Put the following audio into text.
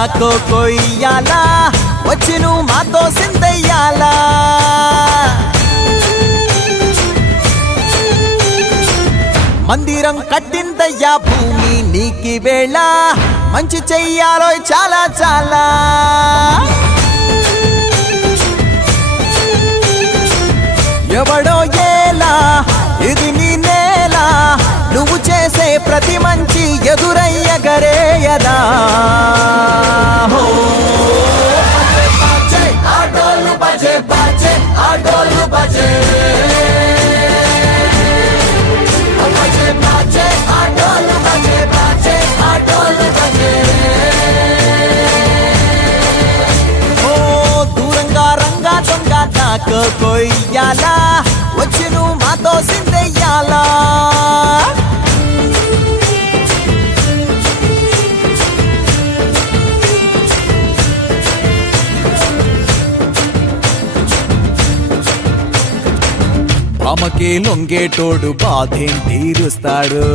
కొయ్యాలా వచ్చి నువ్వు మాతో సిందయ్యాలా మందిరం కట్టిందయ్యా భూమి నీకి వేళ మంచి చెయ్యాలో చాలా చాలా ఎవడో ఏలా ఇది నీ నేల నువ్వు చేసే ప్రతి మంచి ఎదురయ్యగరేయదా ఆటోలు బజే బజే ఆటోలు బజే కొయ్యాలా వచ్చి నువ్వు మాతో సిందయ్యాలా ఆమెకే లొంగేటోడు బాధేం తీరుస్తాడు